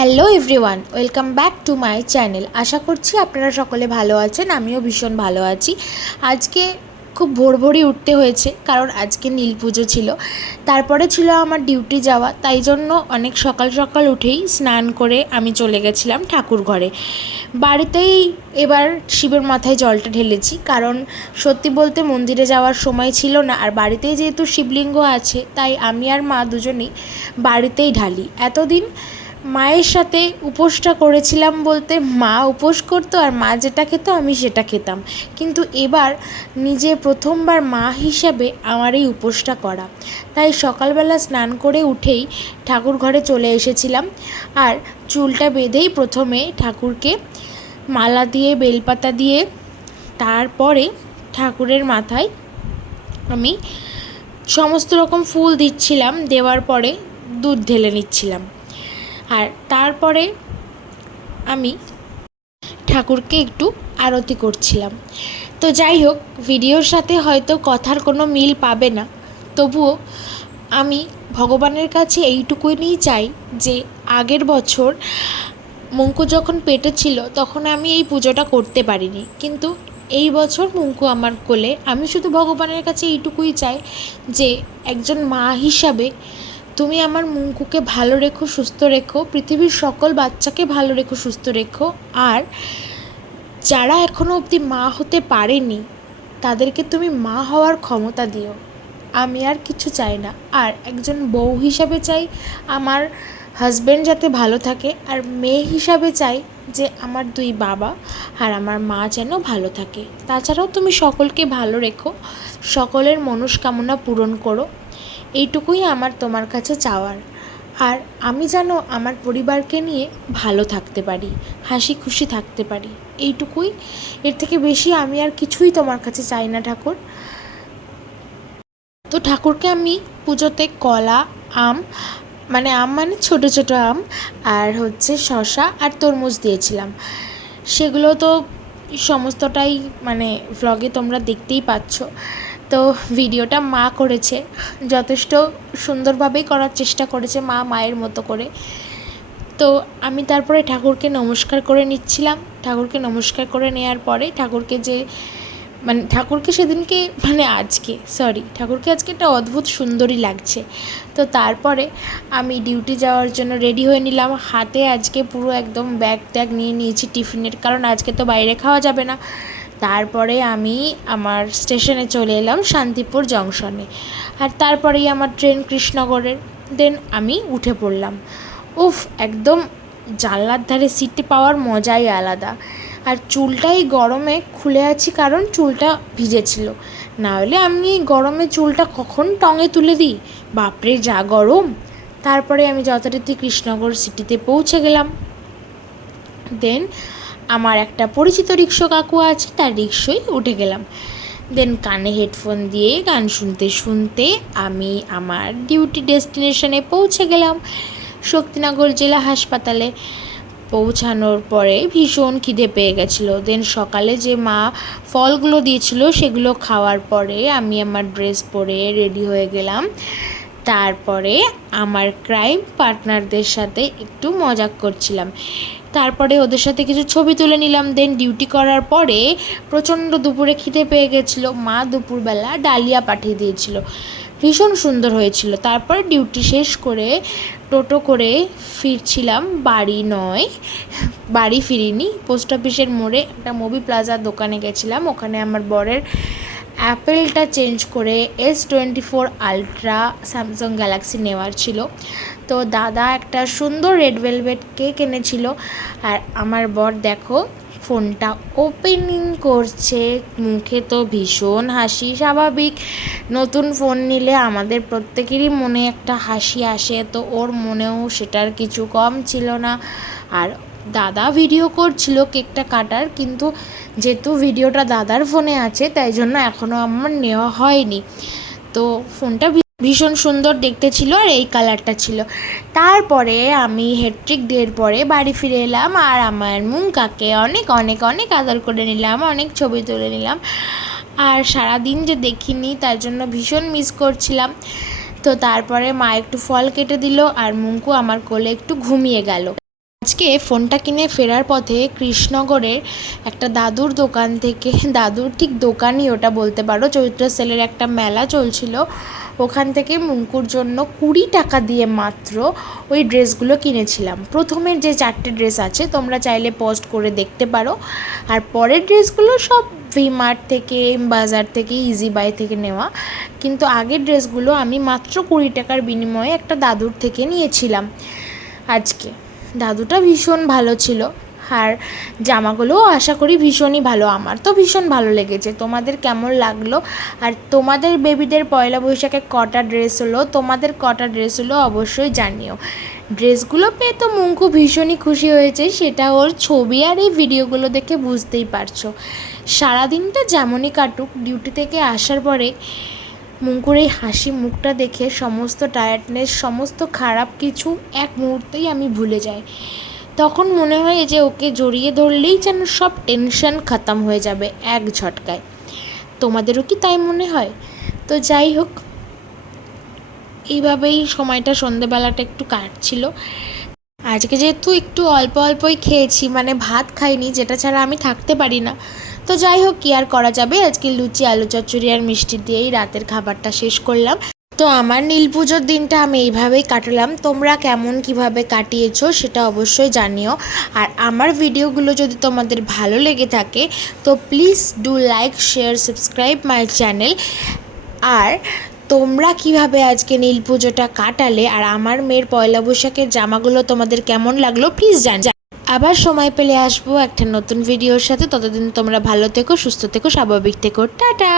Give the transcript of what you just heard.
Hello everyone, welcome back to my channel. আশা করছি আপনারা সকলে ভালো আছেন, আমিও ভীষণ ভালো আছি। আজকে খুব ভোর ভোরই উঠতে হয়েছে, কারণ আজকে নীল পুজো ছিল। তারপরে ছিল আমার ডিউটি যাওয়া, তাই জন্য অনেক সকাল সকাল উঠেই স্নান করে আমি চলে গেছিলাম ঠাকুর ঘরে। বাড়িতেই এবার শিবের মাথায় জলটা ঢেলেছি, কারণ সত্যি বলতে মন্দিরে যাওয়ার সময় ছিল না, আর বাড়িতেই যেহেতু শিবলিঙ্গ আছে, তাই আমি আর মা দুজনেই বাড়িতেই ঢালি। এতদিন মায়ের সাথে উপোসটা করেছিলাম বলতে মা উপোস করতো আর মা যেটা খেত আমি সেটা খেতাম। কিন্তু এবার নিজে প্রথমবার মা হিসাবে আমার এই উপোসটা করা। তাই সকালবেলা স্নান করে উঠেই ঠাকুর ঘরে চলে এসেছিলাম আর চুলটা বেঁধেই প্রথমে ঠাকুরকে মালা দিয়ে, বেলপাতা দিয়ে তারপরে ঠাকুরের মাথায় আমি সমস্ত রকম ফুল দিচ্ছিলাম, দেওয়ার পরে দুধ ঢেলে নিচ্ছিলাম। আর তারপরে আমি ঠাকুরকে একটু আরতি করছিলাম। তো যাই হোক, ভিডিওর সাথে হয়তো কথার কোনো মিল পাবে না। তবুও আমি ভগবানের কাছে এইটুকুই চাই যে, আগের বছর মঙ্কু যখন পেটে ছিল, তখন আমি এই পুজোটা করতে পারিনি। কিন্তু এই বছর মঙ্কু আমার কোলে, আমি শুধু ভগবানের কাছে এইটুকুই চাই যে, একজন মা হিসাবে তুমি আমার মুঙ্কুকে ভালো রেখো, সুস্থ রেখো, পৃথিবীর সকল বাচ্চাকে ভালো রেখো, সুস্থ রেখো। আর যারা এখনও অবধি মা হতে পারেনি, তাদেরকে তুমি মা হওয়ার ক্ষমতা দিও। আমি আর কিছু চাই না। আর একজন বউ হিসাবে চাই আমার হাজব্যান্ড যাতে ভালো থাকে, আর মেয়ে হিসাবে চাই যে আমার দুই বাবা আর আমার মা যেন ভালো থাকে। তাছাড়াও তুমি সকলকে ভালো রেখো, সকলের মনস্কামনা পূরণ করো। এইটুকুই আমার তোমার কাছে চাওয়ার। আর আমি যেন আমার পরিবারকে নিয়ে ভালো থাকতে পারি, হাসি খুশি থাকতে পারি, এইটুকুই। এর থেকে বেশি আমি আর কিছুই তোমার কাছে চাই না, ঠাকুর। তো ঠাকুরকে আমি পুজোতে কলা, আম মানে আম মানে ছোট ছোট আম আর হচ্ছে শশা আর তরমুজ দিয়েছিলাম। সেগুলো তো সমস্তটাই মানে ভ্লগে তোমরা দেখতেই পাচ্ছ। তো ভিডিওটা মা করেছে। যথেষ্ট সুন্দরভাবেই করার চেষ্টা করেছে মা মায়ের মতো করে। তো আমি তারপরে ঠাকুরকে নমস্কার করে নিচ্ছিলাম। ঠাকুরকে নমস্কার করে নেওয়ার পরে ঠাকুরকে যে মানে ঠাকুরকে সেদিনকে মানে আজকে সরি ঠাকুরকে আজকে একটা অদ্ভুত সুন্দরই লাগছে। তো তারপরে আমি ডিউটি যাওয়ার জন্য রেডি হয়ে নিলাম। হাতে আজকে পুরো একদম ব্যাগ ট্যাগ নিয়ে নিয়েছি টিফিনের, কারণ আজকে তো বাইরে খাওয়া যাবে না। তারপরে আমি আমার স্টেশনে চলে এলাম শান্তিপুর জংশনে আর তারপরেই আমার ট্রেন কৃষ্ণনগরের দেন আমি উঠে পড়লাম। উফ, একদম জানলার ধারে সিটে পাওয়ার মজাই আলাদা। আর চুলটাই গরমে খুলে আছি কারণ চুলটা ভিজেছিল। না হলে আমি গরমে চুলটা কখন টঙে তুলে দিই? বাপরে, যা গরম! তারপরে আমি যথারীতি কৃষ্ণনগর সিটিতে পৌঁছে গেলাম। দেন আমার একটা পরিচিত রিক্সো কাকু আছে, তার রিক্সোয় উঠে গেলাম। দেন কানে হেডফোন দিয়ে গান শুনতে শুনতে আমি আমার ডিউটি ডেস্টিনেশনে পৌঁছে গেলাম। শক্তিনগর জেলা হাসপাতালে। পৌঁছানোর পরে ভীষণ খিদে পেয়ে গেছিল। দেন সকালে যে মা ফলগুলো দিয়েছিল, সেগুলো খাওয়ার পরে আমি আমার ড্রেস পরে রেডি হয়ে গেলাম। তারপরে আমার ক্রাইম পার্টনারদের সাথে একটু মজাক করছিলাম। তারপরে ওদের সাথে কিছু ছবি তুলে নিলাম। দেন ডিউটি করার পরে প্রচণ্ড দুপুরে খিদে পেয়ে গেছিল। মা দুপুরবেলা ডালিয়া পাঠিয়ে দিয়েছিল। ভীষণ সুন্দর হয়েছিল। তারপর ডিউটি শেষ করে টোটো করে ফিরছিলাম বাড়ি নয়, বাড়ি ফিরিনি। পোস্ট অফিসের মোড়ে একটা মুভি প্লাজার দোকানে গেছিলাম। ওখানে আমার বরের অ্যাপেলটা চেঞ্জ করে S twenty four ultra Samsung Galaxy নেওয়ার ছিল। তো দাদা একটা সুন্দর রেড ভেলভেট কেক এনেছিল। আর আমার বর দেখো ফোনটা ওপেনিং করছে, মুখে তো ভীষণ হাসি স্বাভাবিক। নতুন ফোন নিলে আমাদের প্রত্যেকেরই মনে একটা হাসি আসে, তো ওর মনেও সেটার কিছু কম ছিল না। আর দাদা ভিডিও করছিল কেকটা কাটার, কিন্তু যেহেতু ভিডিওটা দাদার ফোনে আছে, তাই জন্য এখনও আমার নেওয়া হয়নি। তো ফোনটা ভীষণ সুন্দর দেখতে ছিল আর এই কালারটা ছিল। তারপরে আমি হেট্রিক ডের পরে বাড়ি ফিরে এলাম আর আমার মুঙ্কাকে অনেক অনেক অনেক আদর করে নিলাম, অনেক ছবি তুলে নিলাম। আর সারাদিন যে দেখিনি তার জন্য ভীষণ মিস করছিলাম। তো তারপরে মা একটু ফল কেটে দিল আর মুঙ্কু আমার কোলে একটু ঘুমিয়ে গেল। আজকে ফোনটা কিনে ফেরার পথে কৃষ্ণনগরের একটা দাদুর দোকান থেকে, দাদুর ঠিক দোকানই ওটা বলতে পারো, চৈত্র সেলের একটা মেলা চলছিল। ওখান থেকে মুঙ্কুর জন্য কুড়ি টাকা দিয়ে মাত্র ওই ড্রেসগুলো কিনেছিলাম। প্রথমের যে চারটে ড্রেস আছে, তোমরা চাইলে পোস্ট করে দেখতে পারো। আর পরের ড্রেসগুলো সব ভিমার্ট থেকে, বাজার থেকে ইজি বাই থেকে নেওয়া। কিন্তু আগের ড্রেসগুলো আমি মাত্র কুড়ি টাকার বিনিময়ে একটা দাদুর থেকে নিয়েছিলাম। আজকে দাদুটা ভীষণ ভালো ছিল। আর জামাগুলোও আশা করি ভীষণই ভালো আমার। তো ভীষণ ভালো লেগেছে। তোমাদের কেমন লাগল? আর তোমাদের বেবিদের পয়লা বৈশাখে কটা ড্রেস হলো? তোমাদের কটা ড্রেস হলো অবশ্যই জানিও। ড্রেসগুলো পেয়ে তো মুঙ্কু ভীষণই খুশি হয়েছে, সেটা ওর ছবি আর এই ভিডিওগুলো দেখে বুঝতেই পারছ। সারাদিনটা যেমনই কাটুক ডিউটি থেকে আসার পরে মুঙ্কুর এই হাসি মুখটা দেখে সমস্ত টায়ার্ডনেস সমস্ত খারাপ কিছু এক মুহূর্তেই আমি ভুলে যাই। তখন মনে হয় যে ওকে জড়িয়ে ধরলেই যেন সব টেনশন খতম হয়ে যাবে এক ঝটকায়। তোমাদেরও কি তাই মনে হয়? তো যাই হোক, এইভাবেই সময়টা সন্ধেবেলাটা একটু কাটছিল। আজকে যেহেতু একটু অল্প অল্পই খেয়েছি মানে ভাত খাইনি, যেটা ছাড়া আমি থাকতে পারি না। তো যাই হোক, কি আর করা যাবে? আজকে লুচি, আলু চচ্চড়ি আর মিষ্টি দিয়েই রাতের খাবারটা শেষ করলাম। তো আমার নীল পুজোর দিনটা আমি এইভাবেই কাটালাম। তোমরা কেমন কীভাবে কাটিয়েছো সেটা অবশ্যই জানিও। আর আমার ভিডিওগুলো যদি তোমাদের ভালো লেগে থাকে, তো please do like, share, subscribe my channel. আর তোমরা কীভাবে আজকে নীল পুজোটা কাটালে, আর আমার মেয়ের পয়লা বৈশাখের জামাগুলো তোমাদের কেমন লাগল প্লিজ জান আবার সময় পেলে আসব একটা নতুন ভিডিওর সাথে। ততদিন তোমরা ভালো থেকো, সুস্থ থেকো, স্বাভাবিক থেকো। টাটা!